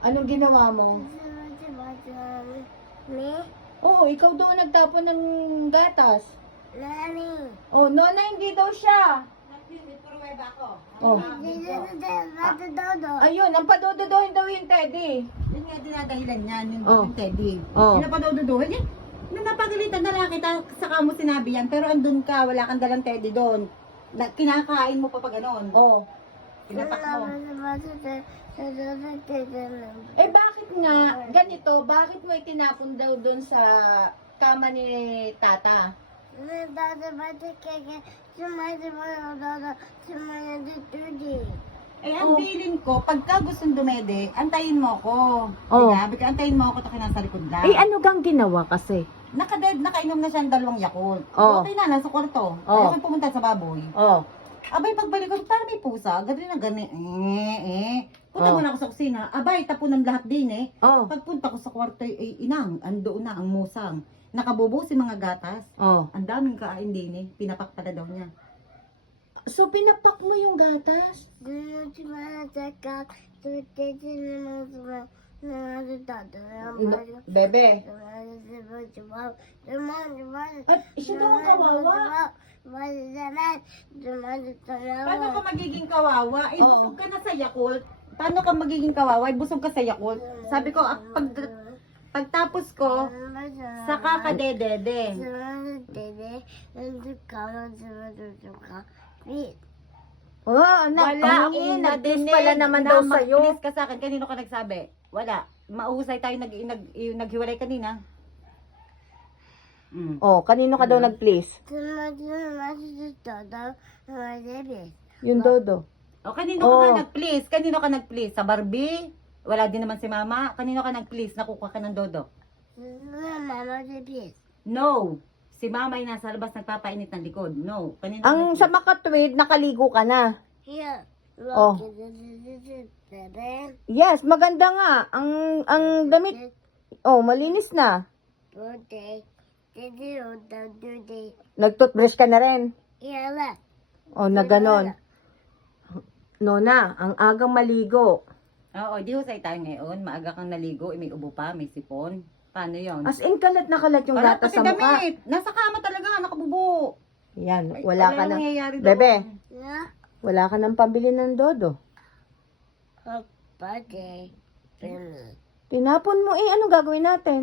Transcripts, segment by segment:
Anong ginawa mo? Me? Oo, ikaw daw ang nagtapon ng gatas. Nani? Oh, Nona, hindi daw siya. Oh. Dodo. Ayun, ang padododohin daw yung Teddy. Yun nga dinadahilan niyan, yung Oh. Teddy. Oh. Yung napadododohin eh. Nung napagalitan na lang kita, saka mo sinabi yan, pero andun ka, wala kang dalang Teddy doon. Kinakain mo pa pa ganon. Oh. Pinapak mo. Eh bakit nga, ganito, bakit mo itinapon daw dun sa kama ni Tata? Eh, ang feeling ko, pagka gustong dumede, antayin mo ko. Oh. Diba? Antayin mo ako, to nasa likod lang. Eh ano gang ginawa kasi? Nakainom na siya ng 2 Yakult. Oh. Okay na, nasa kwarto. Oh. Ayaw pumunta sa baboy. Oh. Abay, pagbalik ko, parang may pusa. Gano'n na gano'n. Punta Oh. muna ako sa kusina. Abay, tapunan lahat din eh. Oh. Pagpunta ko sa kwarto, inang, andoon na ang musang. Nakabubo si mga gatas. Oh. Ang daming kain din eh. Pinapak pala daw niya. So pinapak mo yung gatas? Bebe. At siya daw ang kawawa. Paano ka magiging kawawa? Eh, Oo. busog ka na sa Yakult. Paano ka magiging kawawa? Eh, busog ka sa Yakult. Sabi ko, pagtapos ko, saka ka dedede. Oh, anak, Wala, pangin, nadinig. pala naman daw sa'yo. Magpilis ka sa akin. Kanino ka nagsabi? Wala. Mauhusay tayo naghiwalay kanina. Oh, kanino ka daw nag-please? Yung Dodo. O, kanino Oo. ka nga nag-please? Kanino ka nag-please? Sa Barbie? Wala din naman si Mama. Kanino ka nag-please? Nakuha ka ng Dodo? No. Si Mama ay nasa labas nagpapainit ng likod. No. Kanino ka Ang nag-please? sa makatwid, nakaligo ka na. Oh. Yes, maganda nga. Ang damit, oh, malinis na. Nag-toothbrush ka na rin. Oh, na ganon. Nona, ang agang maligo. Oo, di husay tayo ngayon. Maaga kang naligo. May ubo pa, may sipon. Paano yun? As in, kalat na kalat yung Wala gatas pati sa mukha. damit. Nasa kama talaga, nakabubo. Yan, wala ka na. nangyayari doon. Bebe, wala ka nang pambili ng Dodo. Tinapon mo eh, anong gagawin natin?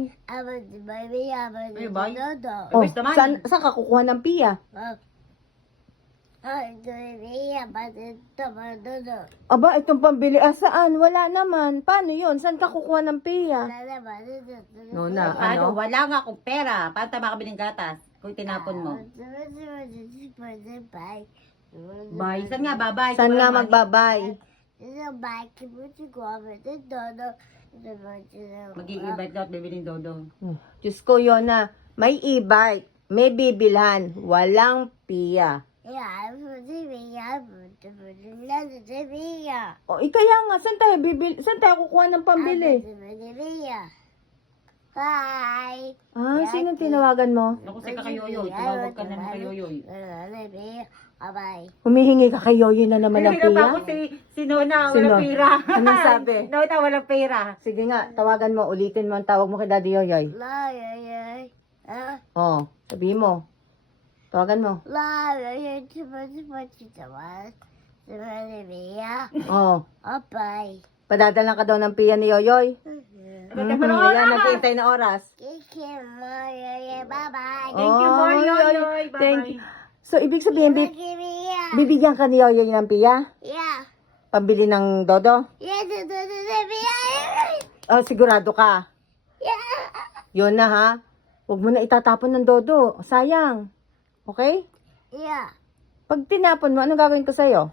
Oh, Basta naman. saan ka kukuha ng piya? Aba, itong pambili, saan? Wala naman. Paano yun? Saan ka kukuha ng piya? Nona, Ano? ano? Wala nga akong pera. Paano tayo makabiling gatas? Kung tinapon mo. Bye. Saan nga babay? Saan nga Wala magbabay? Mag-i-e-bike daw at bibiling Dodo. Diyos ko, Yona, may e-bike, may bibilhan, walang piya. O, kaya nga, saan tayo kukuha ng pambili? Bye. Sino tinawagan mo? Naku, sa kakayoyoy. Tumawag ka na ng kayoyoy. Bye. Humihingi ka kay Yoyo na naman ng Hirap piya? ako si Nona, Sino? walang pera. Anong sabi? Nona, walang pera. Sige nga, tawagan mo, ulitin mo ang tawag mo kay Daddy Yoyoy. Oh, sabihin mo. Tawagan mo. Oh, Bye. padadala ka daw ng piya ni Yoyoy. Ayan, nag-iintay na oras. Bye-bye. Thank you Oh, more, Yoyoy. Yoyoy. Bye-bye. Thank you. So, ibig sabihin, bibigyan ka ni Yoyoy ng piya? Yeah. Pambili ng Dodo? Yeah, Oh, sigurado ka. yeah. Yun na ha. Huwag mo na itatapon ng Dodo. Sayang. Okay? Yeah. Pag tinapon mo, anong gagawin ko sa'yo?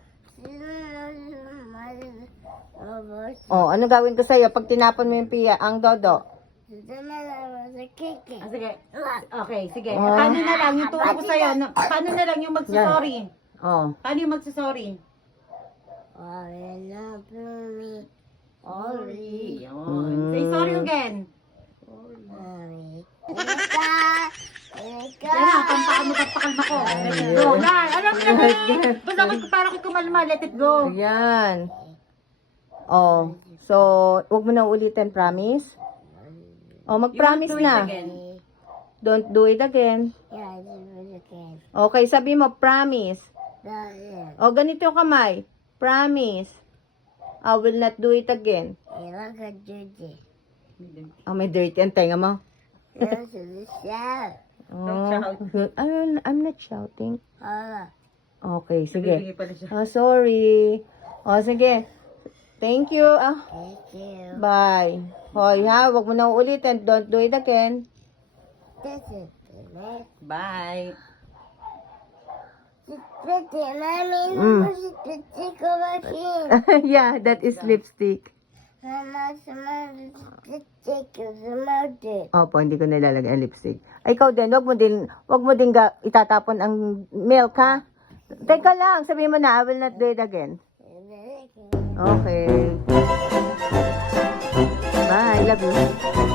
Oh, anong gagawin ko sa'yo pag tinapon mo yung piya, ang Dodo? Sige. Okay, sige. Oh. Paano na lang yung turo ko sa'yo? Paano na lang yung magsusorry? Oh. Paano yung magsusorry? Sorry. Yun. Say sorry again. Yan na, kung paano papakalma ko. Let it go. Yan, alam mo na. Basta parang kumalma, let it go. Ayan. Oh. So, wag mo na ulitin, promise? O, mag-promise You won't do it na. again. Don't do it again. Yeah, do it again. Okay, sabi mo, promise. Yeah. O, ganito yung kamay. Promise. I will not do it again. I look at Judy. Oh, may dirty ang tenga mo. This is the shout. Oh, Don't shout. I'm not shouting. Hola. Okay, sige. Bibigay pala siya. Oh, sorry. Oh, sige. Thank you. Ah, Thank you. bye. Hoy, ha, wag mo na ulitin. Don't do it again. This is the next. Bye. Pretty, mommy, Mm. this is the tickle machine. Yeah, that is lipstick. Mama, the tickle the mountain. Opo, hindi ko nilalagay ang lipstick. Ay, ikaw din, wag mo din itatapon ang milk, ha? Teka lang, sabihin mo na, I will not do it again. Okay. Bye, love you.